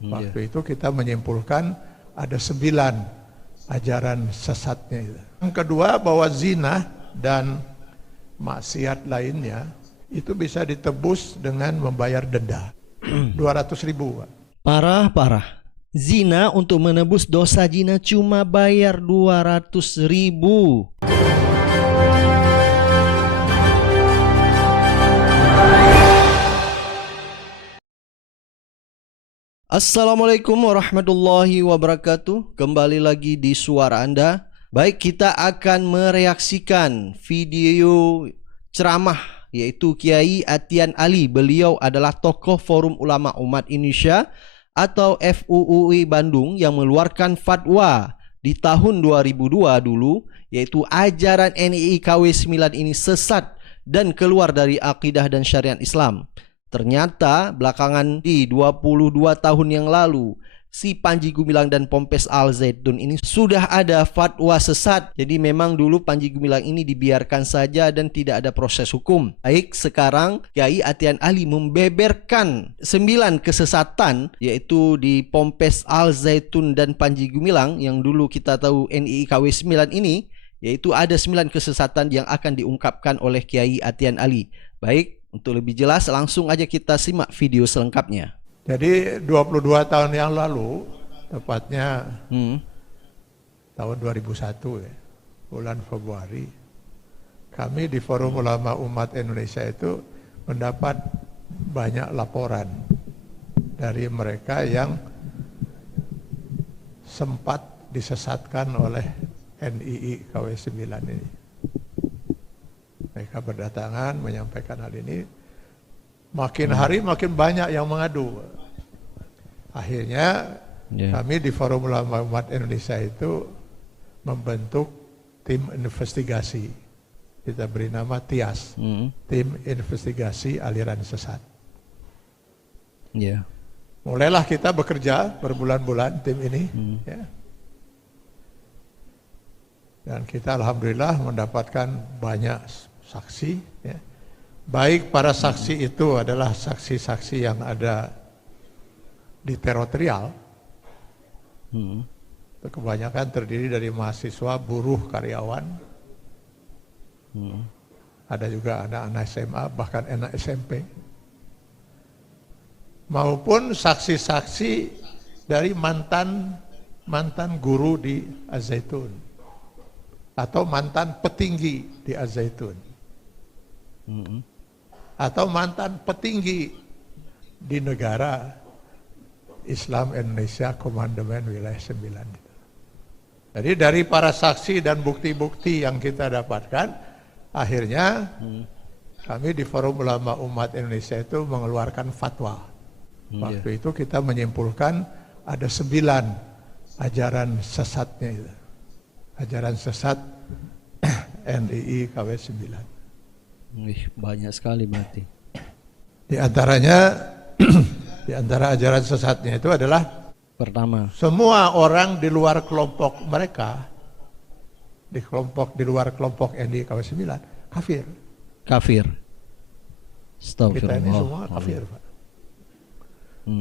Waktu itu kita menyimpulkan ada 9 ajaran sesatnya itu. Yang kedua, bahwa zina dan maksiat lainnya itu bisa ditebus dengan membayar denda 200.000, Pak. Parah. Zina untuk menebus dosa zina cuma bayar 200.000. Assalamualaikum warahmatullahi wabarakatuh. Kembali lagi di suara Anda. Baik, kita akan mereaksikan video ceramah yaitu Kiai Atian Ali. Beliau adalah tokoh Forum Ulama Umat Indonesia atau FUUI Bandung yang mengeluarkan fatwa di tahun 2002 dulu, yaitu ajaran NII KW9 ini sesat dan keluar dari akidah dan syariat Islam. Ternyata belakangan di 22 tahun yang lalu si Panji Gumilang dan Ponpes Al Zaitun ini sudah ada fatwa sesat. Jadi memang dulu Panji Gumilang ini dibiarkan saja dan tidak ada proses hukum. Baik, sekarang Kiai Atian Ali membeberkan 9 kesesatan yaitu di Ponpes Al Zaitun dan Panji Gumilang yang dulu kita tahu NII KW9 ini, yaitu ada 9 kesesatan yang akan diungkapkan oleh Kiai Atian Ali. Baik, untuk lebih jelas langsung aja kita simak video selengkapnya. Jadi 22 tahun yang lalu, tepatnya tahun 2001 ya, bulan Februari, kami di Forum Ulama Umat Indonesia itu mendapat banyak laporan dari mereka yang sempat disesatkan oleh NII KW9 ini. Mereka berdatangan menyampaikan hal ini. Makin hari makin banyak yang mengadu. Akhirnya kami di Forum Ulama Umat Indonesia itu membentuk tim investigasi. Kita beri nama TIAS, Tim Investigasi Aliran Sesat. Mulailah kita bekerja berbulan-bulan tim ini. Ya. Dan kita alhamdulillah mendapatkan banyak saksi. Ya. Baik para saksi itu adalah saksi-saksi yang ada di teritorial. Kebanyakan terdiri dari mahasiswa, buruh, karyawan. Ada juga anak-anak SMA, bahkan anak SMP. Maupun saksi-saksi dari mantan guru di Az-Zaitun atau mantan petinggi di Az-Zaitun. Atau mantan petinggi di negara Islam Indonesia Komandemen Wilayah 9. Jadi dari para saksi dan bukti-bukti yang kita dapatkan, akhirnya kami di Forum Ulama Umat Indonesia itu mengeluarkan fatwa. Waktu itu kita menyimpulkan ada 9 ajaran sesatnya itu. Ajaran sesat NII KW9. Banyak sekali berarti. Di antaranya, di antara ajaran sesatnya itu adalah pertama, semua orang di luar kelompok mereka, di luar kelompok NII KW9 kafir. Kita ini semua kafir, Pak.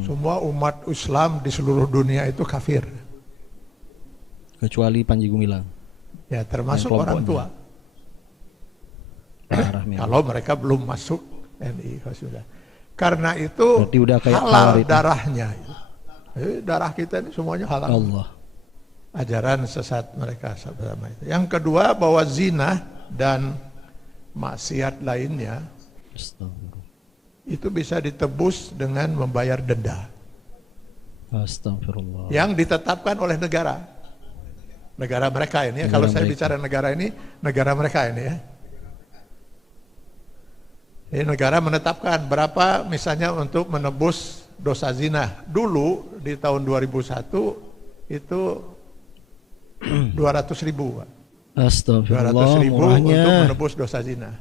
Semua umat Islam di seluruh dunia itu kafir. Kecuali Panji Gumilang. Ya, termasuk orang tua. Kalau mereka belum masuk NII KW9. Karena itu halal darahnya. Darah kita ini semuanya halal. Allah. Ajaran sesat mereka sama itu. Yang kedua, bahwa zina dan maksiat lainnya itu bisa ditebus dengan membayar denda. Astagfirullah. Yang ditetapkan oleh negara. Negara mereka ini ya. Kalau saya bicara negara ini, negara mereka ini ya. Jadi negara menetapkan berapa misalnya untuk menebus dosa zina. Dulu di tahun 2001 itu 200.000, Pak. Astagfirullah, 200.000 untuk menebus dosa zina.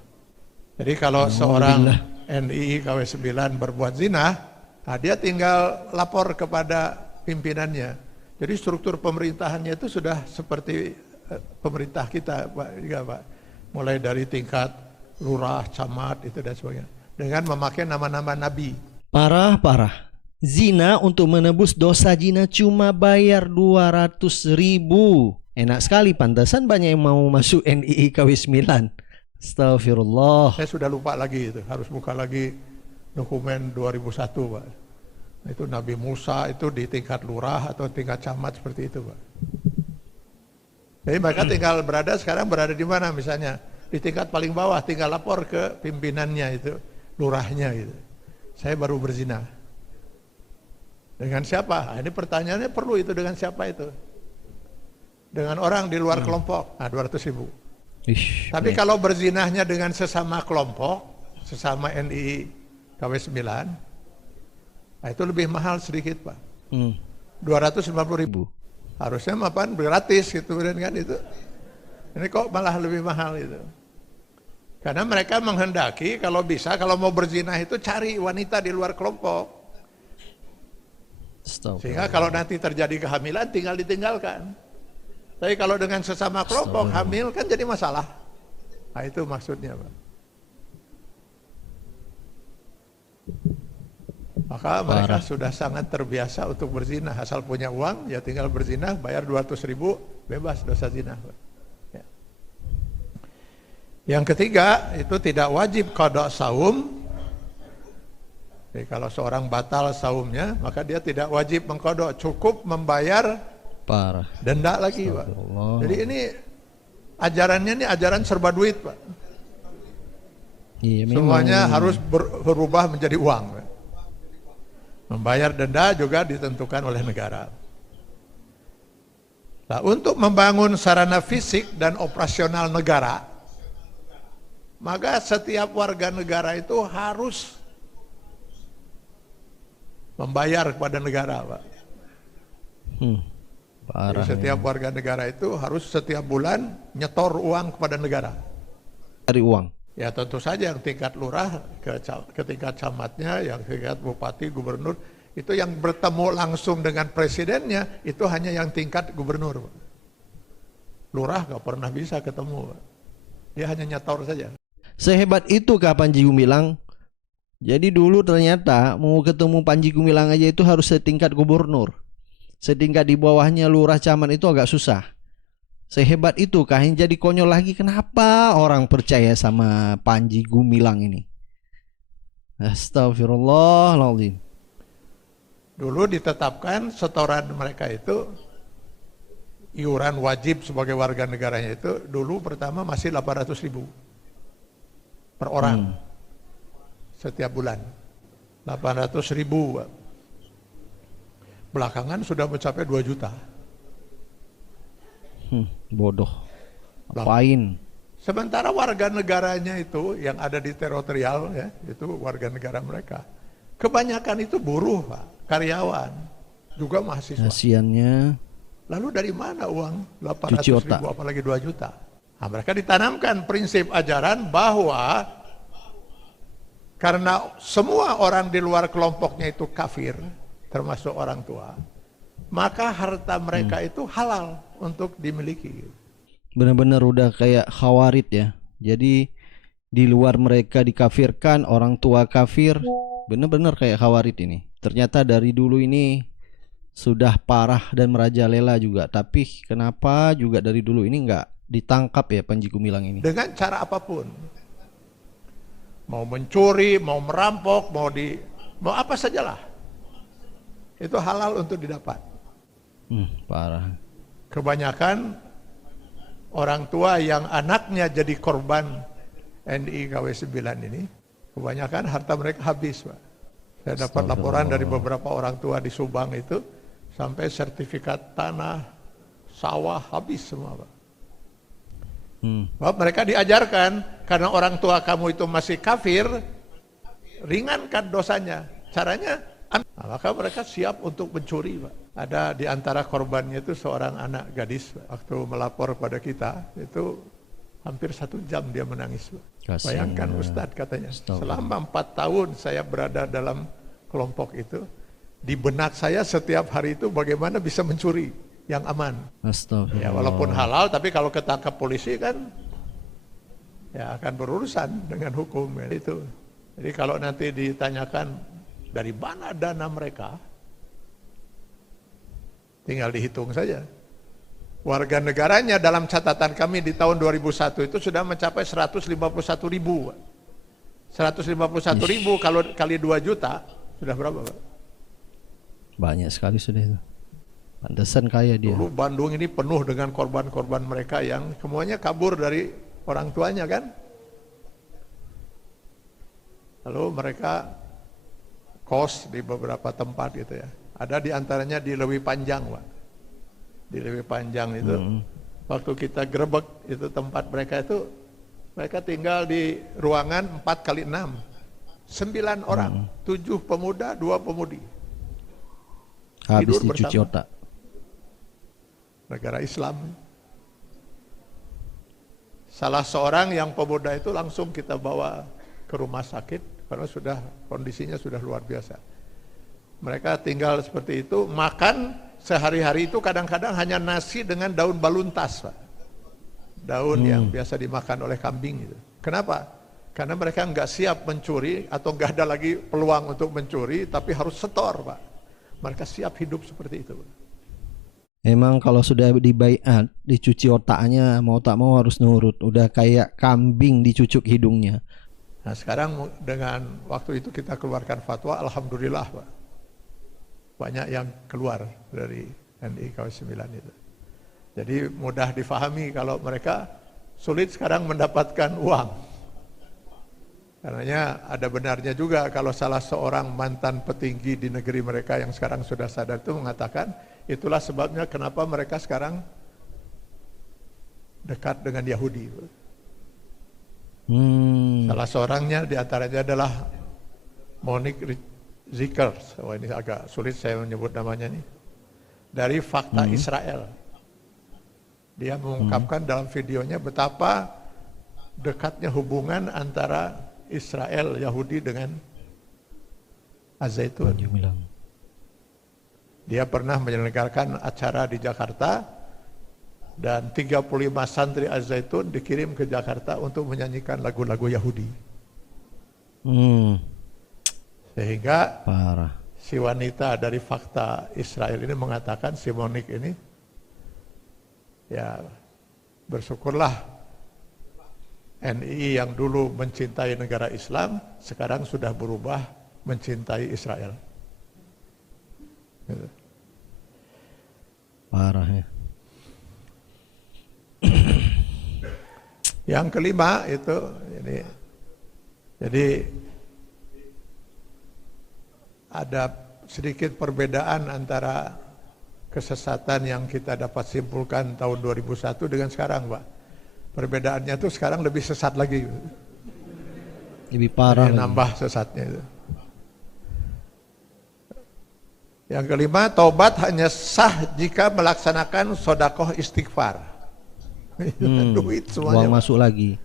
Jadi kalau seorang NII KW9 berbuat zina, nah dia tinggal lapor kepada pimpinannya. Jadi struktur pemerintahannya itu sudah seperti pemerintah kita, Pak, juga, Pak. Mulai dari tingkat lurah, camat, itu dan sebagainya. Dengan memakai nama-nama nabi. Parah. Zina untuk menebus dosa zina cuma bayar 200.000. Enak sekali, pantasan banyak yang mau masuk NII KW9. Astagfirullah. Saya sudah lupa lagi itu, harus buka lagi dokumen 2001 Pak. Itu Nabi Musa itu di tingkat lurah atau tingkat camat seperti itu Pak. Jadi mereka tinggal sekarang berada di mana misalnya? Di tingkat paling bawah, tinggal lapor ke pimpinannya itu, lurahnya gitu. Saya baru berzina. Dengan siapa? Nah, ini pertanyaannya perlu itu, dengan siapa itu? Dengan orang di luar kelompok, nah 200.000. Tapi kalau berzinahnya dengan sesama kelompok, sesama NII KW9, nah itu lebih mahal sedikit Pak. 250.000. Harusnya mapan gratis gitu kan itu. Ini kok malah lebih mahal itu. Karena mereka menghendaki kalau bisa, kalau mau berzinah itu cari wanita di luar kelompok. Sehingga kalau nanti terjadi kehamilan tinggal ditinggalkan. Tapi kalau dengan sesama kelompok hamil kan jadi masalah. Nah itu maksudnya Pak. Maka mereka sudah sangat terbiasa untuk berzina. Asal punya uang ya tinggal berzina, bayar 200.000 bebas dosa zina Pak. Ya. Yang ketiga itu tidak wajib qada saum. Jadi kalau seorang batal saumnya maka dia tidak wajib mengqada, cukup membayar denda lagi Pak. Jadi ini ajarannya ini ajaran serba duit Pak. Iya, semuanya harus berubah menjadi uang Pak. Membayar denda juga ditentukan oleh negara. Nah, untuk membangun sarana fisik dan operasional negara, maka setiap warga negara itu harus membayar kepada negara Pak. Parah. Jadi setiap warga negara itu harus setiap bulan nyetor uang kepada negara. Dari uang? Ya tentu saja yang tingkat lurah ke tingkat camatnya, yang tingkat bupati, gubernur, itu yang bertemu langsung dengan presidennya itu hanya yang tingkat gubernur. Lurah gak pernah bisa ketemu. Dia hanya nyetor saja. Sehebat itu kah Panji Gumilang? Jadi dulu ternyata mau ketemu Panji Gumilang aja itu harus setingkat gubernur. Setingkat di bawahnya lurah camat itu agak susah. Sehebat itu kah? Yang jadi konyol lagi, kenapa orang percaya sama Panji Gumilang ini? Astagfirullahaladzim. Dulu ditetapkan setoran mereka itu, iuran wajib sebagai warga negaranya itu dulu pertama masih 800.000 per orang setiap bulan. 800.000. Belakangan sudah mencapai 2 juta. Bodoh. Apain? Sementara warga negaranya itu yang ada di teritorial ya, itu warga negara mereka. Kebanyakan itu buruh Pak, karyawan, juga mahasiswa. Kasiannya. Lalu dari mana uang 800.000 apalagi 2 juta? Nah, mereka ditanamkan prinsip ajaran bahwa karena semua orang di luar kelompoknya itu kafir, termasuk orang tua, maka harta mereka itu halal untuk dimiliki. Benar-benar udah kayak khawarid ya. Jadi di luar mereka dikafirkan, orang tua kafir, benar-benar kayak khawarid ini. Ternyata dari dulu ini sudah parah dan merajalela juga. Tapi kenapa juga dari dulu ini nggak ditangkap ya Panji Gumilang ini? Dengan cara apapun, mau mencuri, mau merampok, mau apa sajalah, itu halal untuk didapat. Parah. Kebanyakan orang tua yang anaknya jadi korban NII KW9 ini, kebanyakan harta mereka habis Pak. Saya dapat laporan dari beberapa orang tua di Subang itu, sampai sertifikat tanah, sawah habis semua Pak. Bahwa mereka diajarkan, karena orang tua kamu itu masih kafir, ringankan dosanya. Caranya, maka mereka siap untuk mencuri Pak. Ada di antara korbannya itu seorang anak gadis Pak. Waktu melapor pada kita, itu hampir 1 jam dia menangis Pak. Bayangkan Ustadz katanya, selama 4 tahun saya berada dalam kelompok itu, di benak saya setiap hari itu bagaimana bisa mencuri yang aman. Ya walaupun halal, tapi kalau ketangkap polisi kan ya akan berurusan dengan hukum ya, itu. Jadi kalau nanti ditanyakan Dari mana dana mereka? Tinggal dihitung saja. Warga negaranya dalam catatan kami di tahun 2001 itu sudah mencapai 151 ribu. 151 ribu kalau kali 2 juta, sudah berapa Pak? Banyak sekali sudah itu. Pantesan kaya dia. Dulu Bandung ini penuh dengan korban-korban mereka yang semuanya kabur dari orang tuanya kan. Lalu mereka kos di beberapa tempat gitu ya. Ada di antaranya di Lewi Panjang, Pak. Di Lewi Panjang itu, waktu kita grebek itu tempat mereka itu, mereka tinggal di ruangan 4x6. 9 orang, 7 pemuda, 2 pemudi. Habis Tidur dicuci bersama. otak. Negara Islam. Salah seorang yang pemuda itu langsung kita bawa ke rumah sakit karena kondisinya sudah luar biasa. Mereka tinggal seperti itu, makan sehari-hari itu kadang-kadang hanya nasi dengan daun baluntas, Pak. Daun yang biasa dimakan oleh kambing itu. Kenapa? Karena mereka nggak siap mencuri atau nggak ada lagi peluang untuk mencuri, tapi harus setor, Pak. Mereka siap hidup seperti itu, Pak. Emang kalau sudah dibaiat, dicuci otaknya, mau tak mau harus nurut. Udah kayak kambing dicucuk hidungnya. Nah sekarang dengan waktu itu kita keluarkan fatwa, alhamdulillah Pak. Banyak yang keluar dari NI KW9 itu. Jadi mudah difahami kalau mereka sulit sekarang mendapatkan uang. Karenanya ada benarnya juga kalau salah seorang mantan petinggi di negeri mereka yang sekarang sudah sadar itu mengatakan, itulah sebabnya kenapa mereka sekarang dekat dengan Yahudi. Salah seorangnya diantaranya adalah Monique Zickers. Oh, ini agak sulit saya menyebut namanya nih. Dari Fakta Israel. Dia mengungkapkan dalam videonya betapa dekatnya hubungan antara Israel, Yahudi dengan Az-Zaitun. Dia pernah menyelenggarakan acara di Jakarta dan 35 santri Az-Zaitun dikirim ke Jakarta untuk menyanyikan lagu-lagu Yahudi. Sehingga si wanita dari Fakta Israel ini mengatakan, si Monique ini, ya bersyukurlah NI yang dulu mencintai negara Islam sekarang sudah berubah mencintai Israel. Gitu. Parah ya. Yang kelima itu ini, jadi ada sedikit perbedaan antara kesesatan yang kita dapat simpulkan tahun 2001 dengan sekarang, Pak. Perbedaannya tuh sekarang lebih sesat lagi. Lebih parah. Nambah sesatnya itu. Yang kelima, taubat hanya sah jika melaksanakan sodakoh istighfar. Duit semuanya. Uang masuk lagi.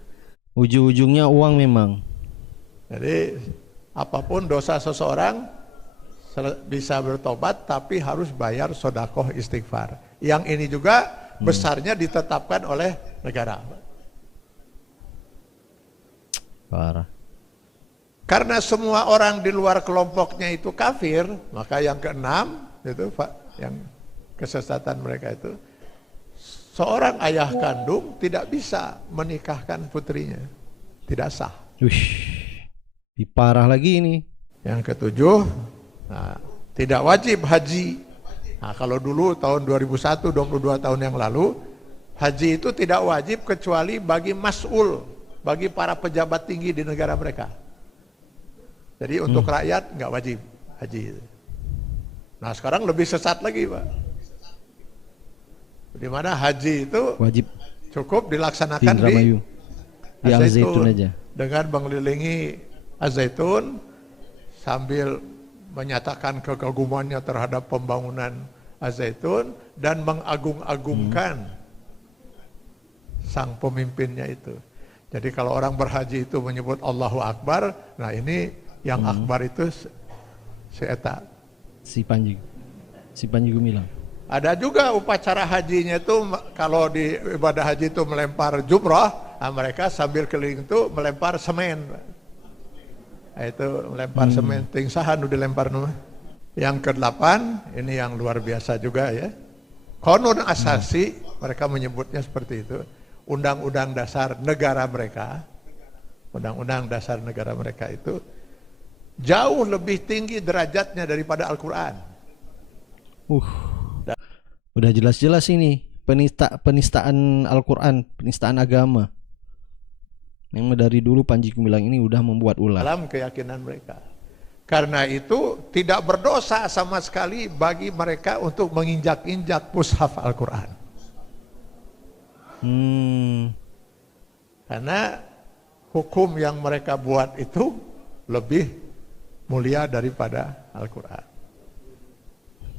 Ujung-ujungnya uang memang. Jadi apapun dosa seseorang bisa bertobat, tapi harus bayar sodakoh istighfar. Yang ini juga besarnya ditetapkan oleh negara. Parah. Karena semua orang di luar kelompoknya itu kafir, maka yang keenam itu Pak, yang kesesatan mereka itu, seorang ayah kandung tidak bisa menikahkan putrinya, tidak sah. Diparah lagi ini. Yang ketujuh, nah, tidak wajib haji. Nah, kalau dulu tahun 2001, 22 tahun yang lalu, haji itu tidak wajib kecuali bagi mas'ul, bagi para pejabat tinggi di negara mereka. Jadi untuk rakyat nggak wajib haji. Nah sekarang lebih sesat lagi, Pak. Di mana haji itu wajib cukup dilaksanakan di Az-Zaitun aja, dengan mengelilingi Az-Zaitun sambil menyatakan kekagumannya terhadap pembangunan Az-Zaitun dan mengagung-agungkan sang pemimpinnya itu. Jadi kalau orang berhaji itu menyebut Allahu Akbar, nah ini yang Akbar itu si Eta. Si Panji Gumilang. Ada juga upacara hajinya itu, kalau di ibadah haji itu melempar jumrah, nah mereka sambil keliling itu melempar semen. Itu melempar sementing sahan udah dilempar nama. Yang ke-8 ini yang luar biasa juga ya. Qanun asasi mereka menyebutnya seperti itu. Undang-undang dasar negara mereka. Undang-undang dasar negara mereka itu jauh lebih tinggi derajatnya daripada Al-Quran. Udah jelas-jelas ini penistaan Al-Quran, penistaan agama. Yang dari dulu Panji Gumilang ini udah membuat ulah. Dalam keyakinan mereka. Karena itu tidak berdosa sama sekali bagi mereka untuk menginjak-injak mushaf Al-Quran. Karena hukum yang mereka buat itu lebih mulia daripada Al-Quran.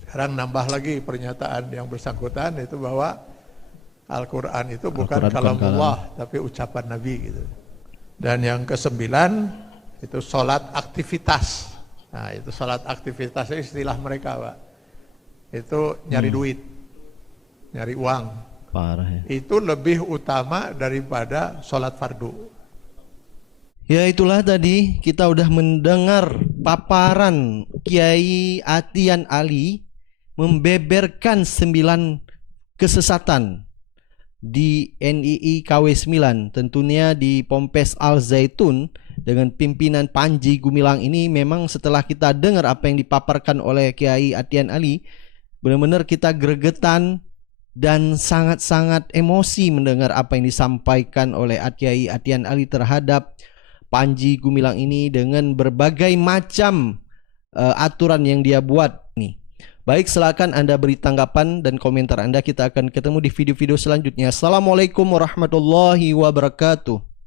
Sekarang nambah lagi pernyataan yang bersangkutan itu bahwa Al-Quran itu bukan kalamullah tapi ucapan Nabi gitu. Dan yang ke-9 itu sholat aktivitas. Nah itu sholat aktivitas itu istilah mereka Pak. Itu nyari duit, nyari uang. Parah ya. Itu lebih utama daripada sholat fardu. Ya itulah tadi kita udah mendengar paparan Kiai Atian Ali membeberkan 9 kesesatan di NII KW9, tentunya di Ponpes Al Zaitun dengan pimpinan Panji Gumilang ini. Memang setelah kita dengar apa yang dipaparkan oleh Kiai Atian Ali, benar-benar kita gregetan dan sangat-sangat emosi mendengar apa yang disampaikan oleh Kiai Atian Ali terhadap Panji Gumilang ini dengan berbagai macam aturan yang dia buat nih. Baik, silakan Anda beri tanggapan dan komentar Anda. Kita akan ketemu di video-video selanjutnya. Assalamualaikum warahmatullahi wabarakatuh.